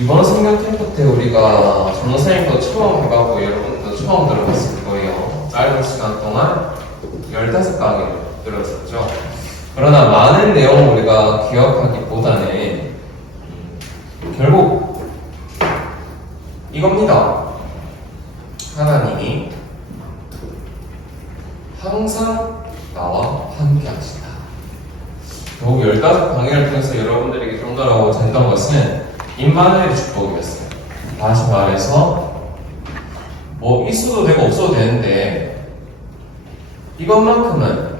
이번 성경 캠프 때 우리가 전도사님도 처음 해봤고 여러분도 처음 들어봤을 거예요. 짧은 시간 동안 15강의를 들었었죠. 그러나 많은 내용을 우리가 기억하기보다는 결국 이겁니다. 하나님이 항상 나와 함께 하신다. 결국 15강의를 통해서 여러분들에게 경도하고 전던 것은 임마누엘의 축복이었어요. 다시 말해서 뭐 있어도 되고 없어도 되는데 이것만큼은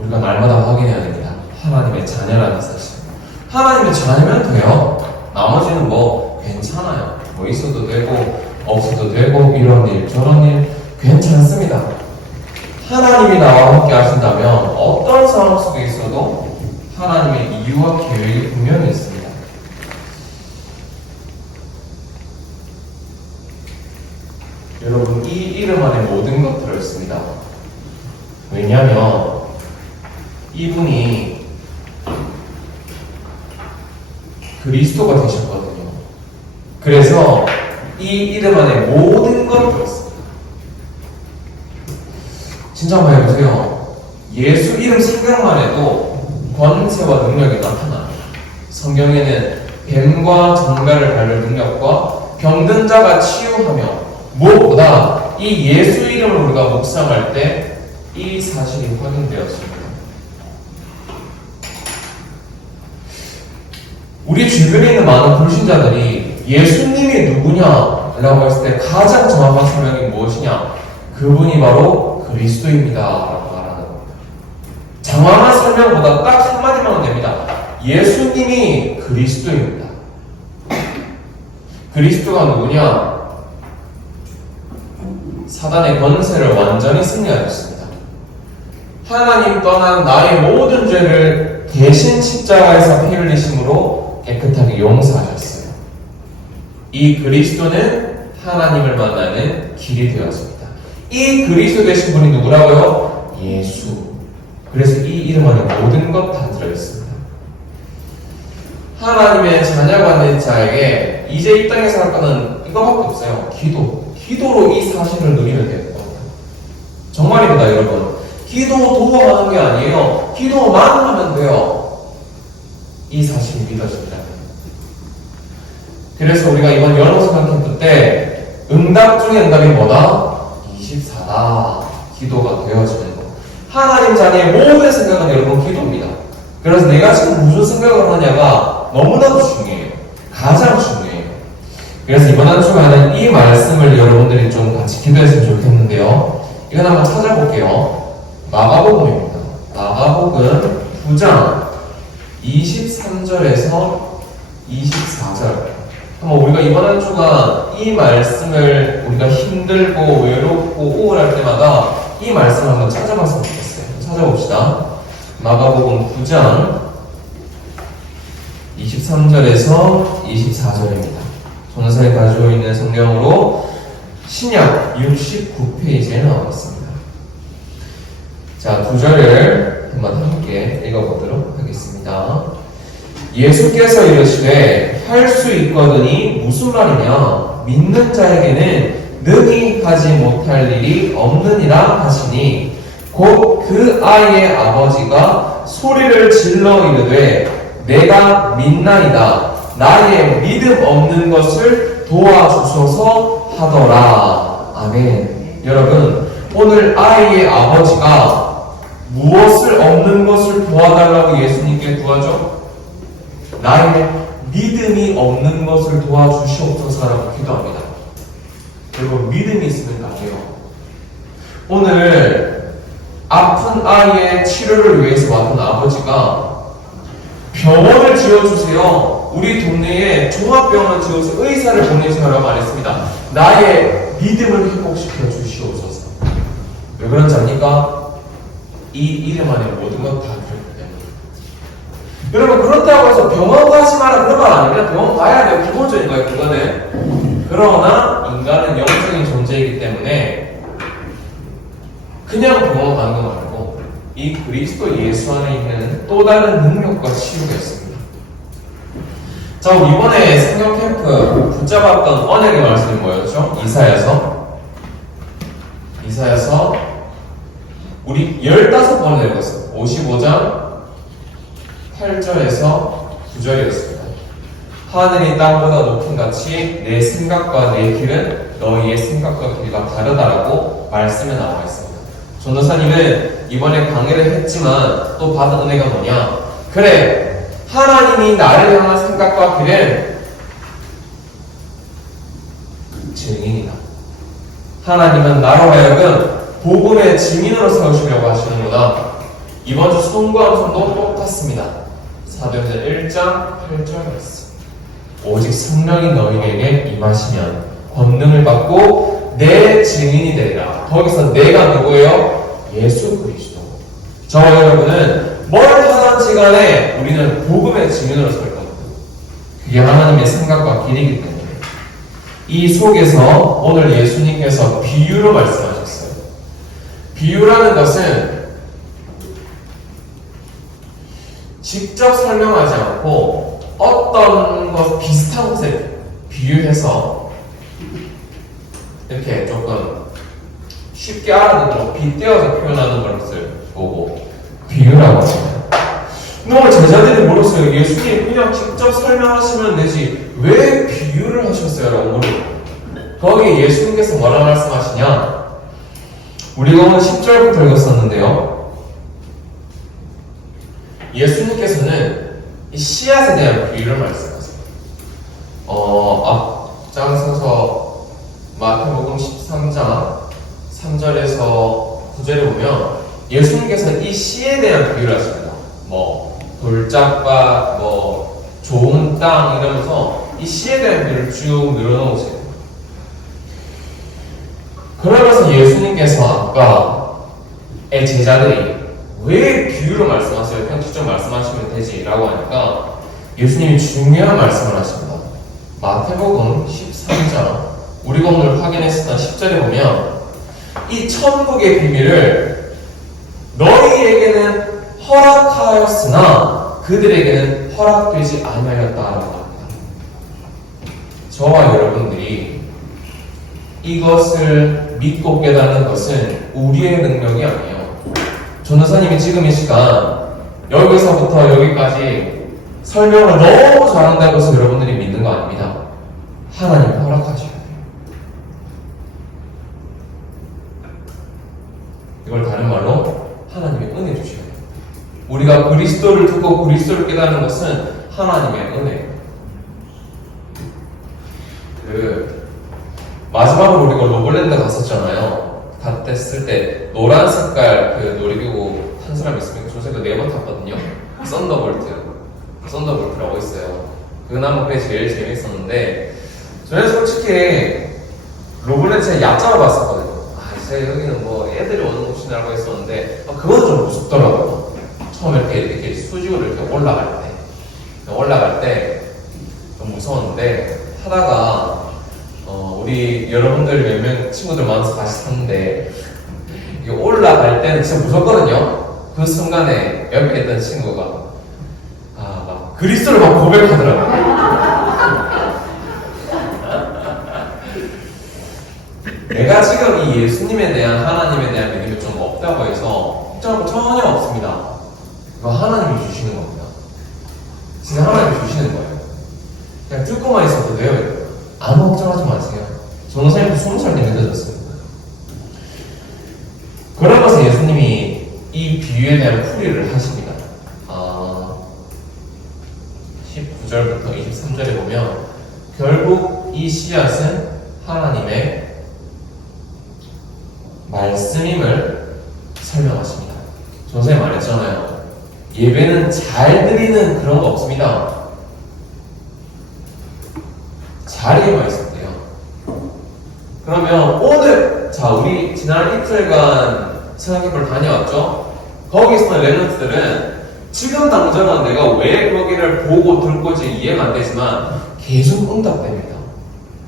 우리가 날마다 확인해야 됩니다. 하나님의 자녀라는 사실. 하나님의 자녀면 돼요. 나머지는 뭐 괜찮아요. 뭐 있어도 되고 없어도 되고 이런 일 저런 일 괜찮습니다. 하나님이 나와 함께 하신다면 어떤 상황 속에 있어도 하나님의 이유와 계획이 분명히 있습니다. 여러분, 이 이름 안에 모든 것 들어있습니다. 왜냐하면 이분이 그리스도가 되셨거든요. 그래서 이 이름 안에 모든 것 들어있습니다. 진짜 한번 해보세요. 예수 이름 생각만 해도 권세와 능력이 나타나요. 성경에는 뱀과 정갈을 밟을 능력과 병든 자가 치유하며 무엇보다 이 예수 이름을 우리가 묵상할 때 이 사실이 확인되었습니다. 우리 주변에 있는 많은 불신자들이 예수님이 누구냐라고 했을 때 가장 정확한 설명이 무엇이냐? 그분이 바로 그리스도입니다 라고 말하는 겁니다. 장황한 설명보다 딱 한마디만 하면 됩니다. 예수님이 그리스도입니다. 그리스도가 누구냐? 사단의 권세를 완전히 승리하셨습니다. 하나님 떠난 나의 모든 죄를 대신 십자가에서 피 흘리심으로 깨끗하게 용서하셨어요. 이 그리스도는 하나님을 만나는 길이 되었습니다. 이 그리스도 되신 분이 누구라고요? 예수. 그래서 이 이름 안에 모든 것 다 들어있습니다. 하나님의 자녀가 된 자에게 이제 이 땅에서 할 거는 이거밖에 없어요. 기도로 이 사실을 누리면 됩니다. 정말입니다, 여러분. 기도 도구 하는 게 아니에요. 기도만 하면 돼요. 이 사실이 믿어진다. 그래서 우리가 이번 여름성경 캠프 때 응답 중에 응답이 뭐다? 24다. 기도가 되어지는 거. 하나님 자녀의 모든 생각은 여러분 기도입니다. 그래서 내가 지금 무슨 생각을 하냐가 너무나도 중요해요. 가장 중요해요. 그래서 이번 한 주간은 이 말씀을 여러분들이 좀 같이 기도했으면 좋겠는데요. 이건 한번 찾아볼게요. 마가복음입니다. 마가복음 9장 23절에서 24절. 한번 우리가 이번 한 주간 이 말씀을 우리가 힘들고 외롭고 우울할 때마다 이 말씀을 한번 찾아봤으면 좋겠어요. 찾아봅시다. 마가복음 9장 23절에서 24절입니다. 전사에 가지고 있는 성경으로 신약 69페이지에 나와 있습니다. 자, 9절을 한번 함께 읽어보도록 하겠습니다. 예수께서 이르시되 할 수 있거든이 무슨 말이냐? 믿는 자에게는 능히 하지 못할 일이 없느니라 하시니 곧 그 아이의 아버지가 소리를 질러 이르되 내가 믿나이다. 나의 믿음 없는 것을 도와주소서 하더라. 아멘. 여러분, 오늘 아이의 아버지가 무엇을 없는 것을 도와달라고 예수님께 구하죠? 나의 믿음이 없는 것을 도와주시옵소서라고 기도합니다. 여러분, 믿음이 있으면 다 돼요. 오늘 아픈 아이의 치료를 위해서 왔던 아버지가 병원을 지어주세요. 우리 동네에 종합병원을 지어서 의사를 보내세요라고 말했습니다. 나의 믿음을 회복시켜 주시옵소서. 왜 그런지 압니까? 이 이름 안에 모든 것 다 들어있기 때문에. 여러분, 그렇다고 해서 병원 가지 마라 그런 말 아닙니다. 병원 가야 돼요. 기본적인 거예요, 그거는. 그러나 인간은 영적인 존재이기 때문에 그냥 병원 가는 거 말고 이 그리스도 예수 안에 있는 또 다른 능력과 치유가 있습니다. 자, 우리 이번에 성경 캠프 붙잡았던 언약의 말씀이 뭐였죠? 이사야서 우리 15번을 읽었어요. 55장 8절에서 9절이었습니다. 하늘이 땅보다 높은 같이 내 생각과 내 길은 너희의 생각과 길과 다르다라고 말씀에 나와 있습니다. 전도사님은 이번에 강의를 했지만 또 받은 은혜가 뭐냐? 그래, 하나님이 나를 향한 생각과 길은 증인이다. 하나님은 나로 하여금 복음의 증인으로 세우시려고 하시는구나. 이번 주 손과 음성도 똑같습니다. 사도행전 1장 8절 말씀. 오직 성령이 너희에게 임하시면 권능을 받고 내 증인이 되리라. 거기서 내가 누구예요? 예수 그리스도. 저와 여러분은 뭘 하든지 간에 우리는 복음의 증인으로 설 겁니다. 그게 하나님의 생각과 길이기 때문에. 이 속에서 오늘 예수님께서 비유로 말씀하셨어요. 비유라는 것은 직접 설명하지 않고 어떤 것 비슷한 것을 비유해서 이렇게 조금 쉽게 알아듣도록 빗대어서 표현하는 것을 보고 비유라고 합니다. 근데 오늘 제자들이 물었어요. 예수님 그냥 직접 설명하시면 되지 왜 비유를 하셨어요? 라고 물어요. 거기에 예수님께서 뭐라 말씀하시냐? 우리가 오늘 10절부터 읽었었는데요. 예수님께서는 이 씨앗에 대한 비유를 말씀하세요. 앞장서서 마태복음 13장 3절에서 9절에 보면 예수님께서는 이 씨에 대한 비유를 하십니다. 돌짝밭, 좋은 땅 이러면서 이 씨에 대한 비유를 쭉 늘어놓으세요. 그러면서 예수님께서 아까의 제자들이 왜 비유로 말씀하세요? 그냥 직접 말씀하시면 되지 라고 하니까 예수님이 중요한 말씀을 하십니다. 마태복음 13장 우리가 오늘 확인했었던 10절에 보면 이 천국의 비밀을 너희에게는 허락하였으나 그들에게는 허락되지 아니하였다라고 합니다. 저와 여러분들이 이것을 믿고 깨닫는 것은 우리의 능력이 아니에요. 전도사님이 지금 이 시간 여기서부터 여기까지 설명을 너무 잘한다고 해서 여러분들이 믿는 거 아닙니다. 하나님 허락하셔야 돼요. 이걸 다른 말로 하나님의 은혜 주셔야 돼요. 우리가 그리스도를 듣고 그리스도를 깨닫는 것은 하나님의 은혜예요. 마지막으로 우리가 로블랜드 갔었잖아요. 갔을 때 노란 색깔 놀이기구 탄 사람 있습니까? 저 새끼 4번 탔거든요. 썬더볼트라고 있어요. 그나마 그게 제일 재밌었는데 저는 솔직히 로블랜드에 얕잡아 봤었거든요. 진짜 여기는 애들이 오는 곳이라고 했었는데 그건 좀 무섭더라고요. 처음에 이렇게 수직으로 이렇게 올라갈 때 좀 무서웠는데 하다가 우리 여러분들 몇 명 친구들 많아서 같이 탔는데 이게 올라갈 때는 진짜 무섭거든요. 그 순간에 옆에 있던 친구가 막 그리스도를 막 고백하더라고요. 내가 지금 이 예수님에 대한 하나님에 대한 믿음이 좀 없다고 해서 걱정할 거 전혀 없습니다. 이거 하나님이 주시는 겁니다. 진짜 하나님이 주시는 거예요. 그냥 듣고만 있어도 돼요. 아무 걱정하지 마세요. 전도사님도 20살 때 믿어졌습니다. 그러면서 예수님이 이 비유에 대한 풀이를 하십니다. 19절부터 23절에 보면 결국 이 씨앗은 하나님의 말씀임을 설명하십니다. 전도사님 말했잖아요. 예배는 잘 드리는 그런 거 없습니다. 자리에만 있으면 돼요. 그러면 오늘 우리 지난 이틀간 성경을 다녀왔죠? 거기 있었던 랩런트들은 지금 당장은 내가 왜 거기를 보고 들고지 이해가 안 되지만 계속 응답됩니다.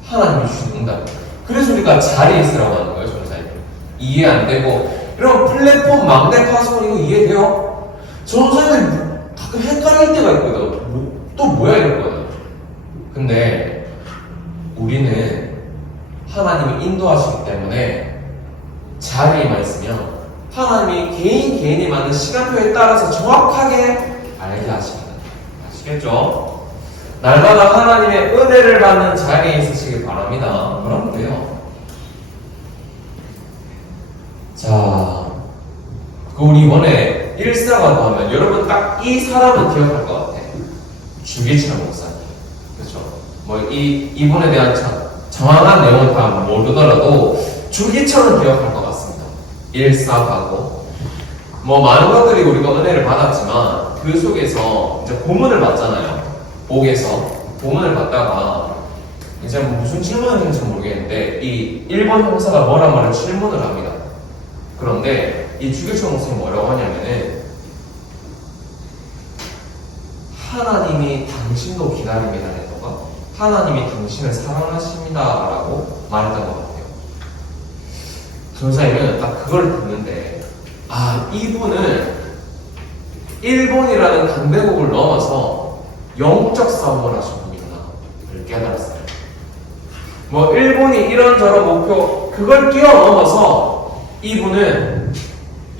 하나님이 주신 응답. 그래서 우리가 자리에 있으라고 하는 거예요, 전도사님. 이해 안 되고 이런 플랫폼 막내 파손 이거 이해돼요? 전도사님 가끔 헷갈릴 때가 있거든. 또 뭐야 이럴 거예요. 근데 우리는 하나님이 인도하시기 때문에 자리에만 있으면 하나님이 개인이 맞는 시간표에 따라서 정확하게 알게 하십니다. 아시겠죠? 날마다 하나님의 은혜를 받는 자리에 있으시길 바랍니다. 그런데요. 자, 우리 이번에 일사과도 하면 여러분 딱 이 사람은 기억할 것 같아. 주기철 목사님. 그렇죠? 이분에 대한 정확한 내용은 다 모르더라도 주기철은 기억할 것 같습니다. 일사과고. 많은 것들이 우리가 은혜를 받았지만 그 속에서 이제 고문을 받잖아요. 옥에서 고문을 받다가 이제 무슨 질문을 했는지 모르겠는데 이 일본 형사가 뭐란 말을 질문을 합니다. 그런데 이 주기철 목사님이 뭐라고 하냐면은 하나님이 당신도 기다립니다 했던가 하나님이 당신을 사랑하십니다 라고 말했던 것 같아요. 전사님은 딱 그걸 듣는데 이분은 일본이라는 강대국을 넘어서 영적 싸움을 하신 분이구나를 깨달았어요. 일본이 이런저런 목표 그걸 뛰어넘어서 이분은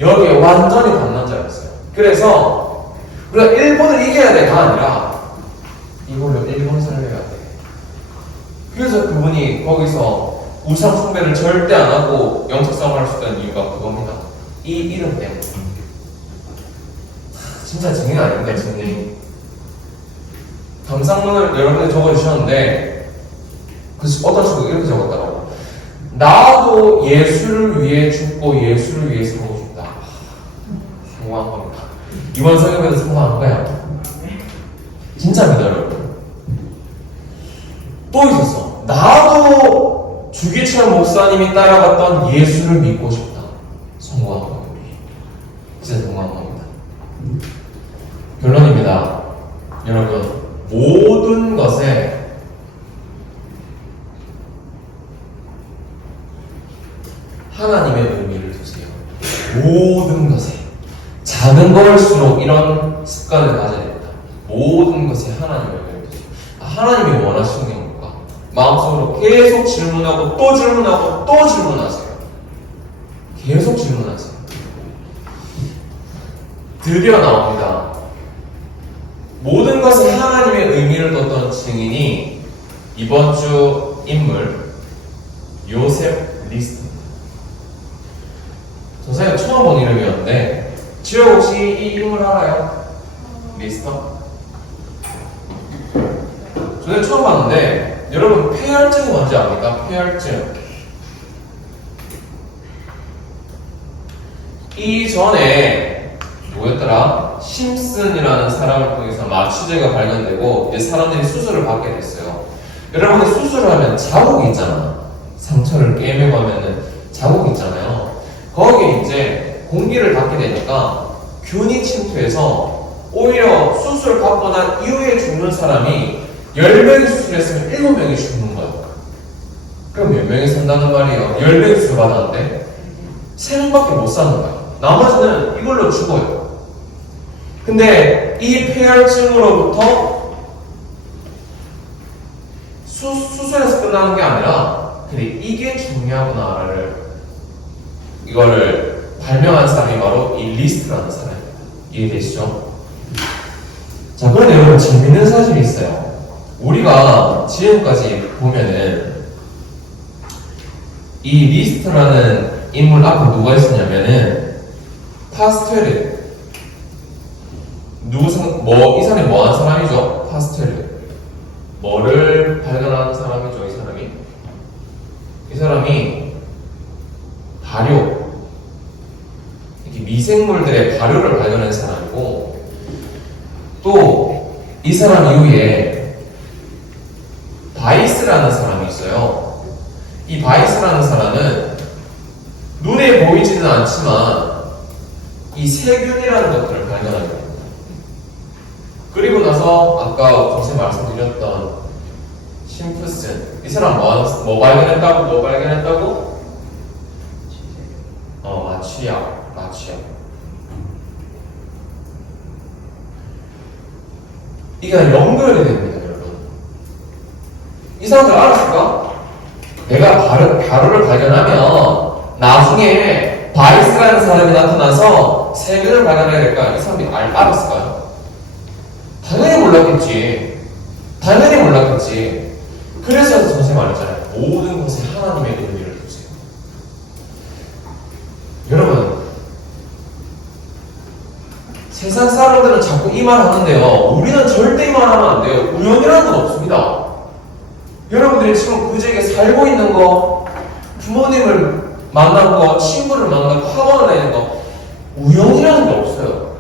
여기에 완전히 반란자였어요. 그래서 우리가 일본을 이겨야 돼가 아니라 이걸로 일본 살려야 돼. 그래서 그분이 거기서 우상 숭배를 절대 안 하고 영적 싸움을 할 수 있다는 이유가 그겁니다. 이 이름 때문에. 진짜 증인 아닌데 증인. 감상문을 여러분이 적어주셨는데 어떤 식으로 이렇게 적었다고. 나도 예수를 위해 죽고 예수를 위해 살고 싶다. 성공한 겁니다. 이번 성경에도 성공한 거야. 진짜입니다, 여러분. 또 있었어. 나도 주기철 목사님이 따라갔던 예수를 믿고 싶다. 성공한 겁니다. 진짜 성공한 겁니다. 결론입니다. 여러분, 모든 것에 하나님의 의미를 두세요. 모든 것에. 작은 걸수록 이런 습관을 가져야 됩니다. 모든 것에 하나님의 의미를 두세요. 하나님이 원하시는 게 뭘까? 마음속으로 계속 질문하고 또 질문하고 또 질문하세요. 계속 질문하세요. 드디어 나옵니다. 모든 것에 하나님의 의미를 뒀던 증인이 이번 주 인물 요셉 리스트입니다. 전사님 처음 본 이름이었는데 지효 혹시 이 인물 알아요? 리스터? 저는 처음 봤는데 여러분 폐혈증이 뭔지 압니까? 폐혈증. 이전에 누구였더라? 심슨이라는 사람을 통해서 마취제가 발견되고 이제 사람들이 수술을 받게 됐어요. 여러분이 수술을 하면 자국이 있잖아. 상처를 꿰매고 하면은 자국이 있잖아요. 거기에 이제 공기를 받게 되니까 균이 침투해서 오히려 수술을 받고 난 이후에 죽는 사람이 10명이 수술했으면 7명이 죽는 거야. 그럼 몇 명이 산다는 말이에요? 10명이 수술 받았는데 3명밖에 못 사는 거야. 나머지는 이걸로 죽어요. 근데 이 폐혈증으로부터 수술에서 끝나는 게 아니라 그래 이게 중요하구나를 이거를 발명한 사람이 바로 이 리스트라는 사람입니다. 이해되시죠? 자, 그런데 여러분 재밌는 사실이 있어요. 우리가 지금까지 보면은 이 리스트라는 인물 앞에 누가 있었냐면은 파스텔르. 이 사람이 뭐 하는 사람이죠? 파스텔르. 뭐를 발견하는 사람이죠, 이 사람이? 이 사람이 발효. 이렇게 미생물들의 발효를 발견한 사람이고, 또 이 사람 이후에 바이스라는 사람이 있어요. 이 바이스라는 사람은 눈에 보이지는 않지만 이 세균이라는 것들을 발견하게 됩니다. 그리고 나서 아까 선생님 말씀드렸던 심프슨 이 사람 뭐 발견했다고? 마취약. 이게 연결이 됩니다, 여러분. 사람들 알았을까? 내가 바로를 발견하면 나중에 바이스라는 사람이 나타나서 세균을 발견해야 될까? 이 사람들이 알았을까요? 당연히 몰랐겠지. 당연히 몰랐겠지. 그래서 선생님 말했잖아요. 모든 것에 하나님의 의미를 두세요. 여러분, 세상 사람들은 자꾸 이 말 하는데요. 우리는 절대 이 말 하면 안 돼요. 우연이라는 건 없습니다. 여러분들이 지금 그 지역에 살고 있는 거, 부모님을 만난 거, 친구를 만난 거, 학원을 다니는 거, 우연이라는 게 없어요.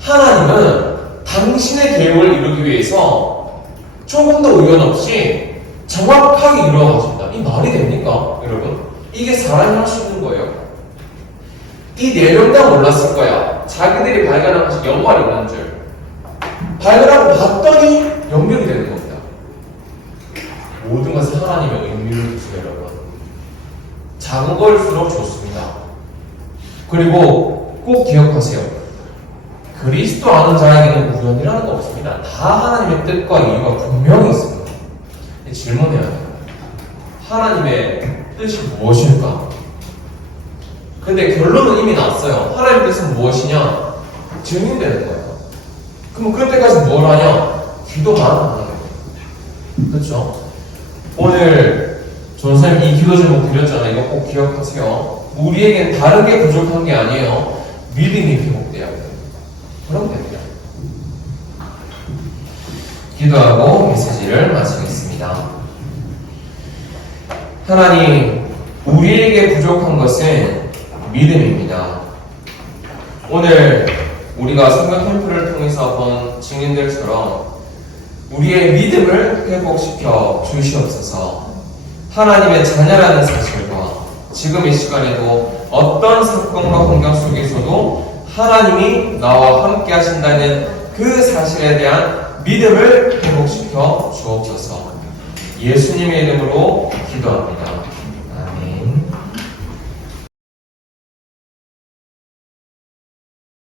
하나님은 당신의 계획을 이루기 위해서 조금 더 우연 없이 정확하게 이루어가십니다. 이 말이 됩니까, 여러분? 이게 사람이 할 수 있는 거예요. 이 내용 다 몰랐을 거야. 자기들이 발견한 것이 연관이 있는 줄. 발견하고 봤더니 연결이 되는 겁니다. 모든 것은 하나님의 의미를 두세요, 여러분. 작은 걸수록 좋습니다. 그리고 꼭 기억하세요. 그리스도 아는 자에게는 우연이라는 거 없습니다. 다 하나님의 뜻과 이유가 분명히 있습니다. 질문해야 돼요. 하나님의 뜻이 무엇일까? 근데 결론은 이미 났어요. 하나님의 뜻은 무엇이냐? 증인되는 거예요. 그럼 그때까지 뭘 하냐? 기도만 하는 거예요. 그렇죠? 오늘 전사님 이 기도 제목 드렸잖아요. 이거 꼭 기억하세요. 우리에겐 다른 게 부족한 게 아니에요. 믿음이 회복돼야 돼요. 그럼 됩니다. 기도하고 메시지를 마치겠습니다. 하나님, 우리에게 부족한 것은 믿음입니다. 오늘 우리가 성경 캠프를 통해서 본 증인들처럼 우리의 믿음을 회복시켜 주시옵소서. 하나님의 자녀라는 사실과 지금 이 시간에도 어떤 사건과 환경 속에서도 하나님이 나와 함께 하신다는 그 사실에 대한 믿음을 회복시켜 주옵소서. 예수님의 이름으로 기도합니다.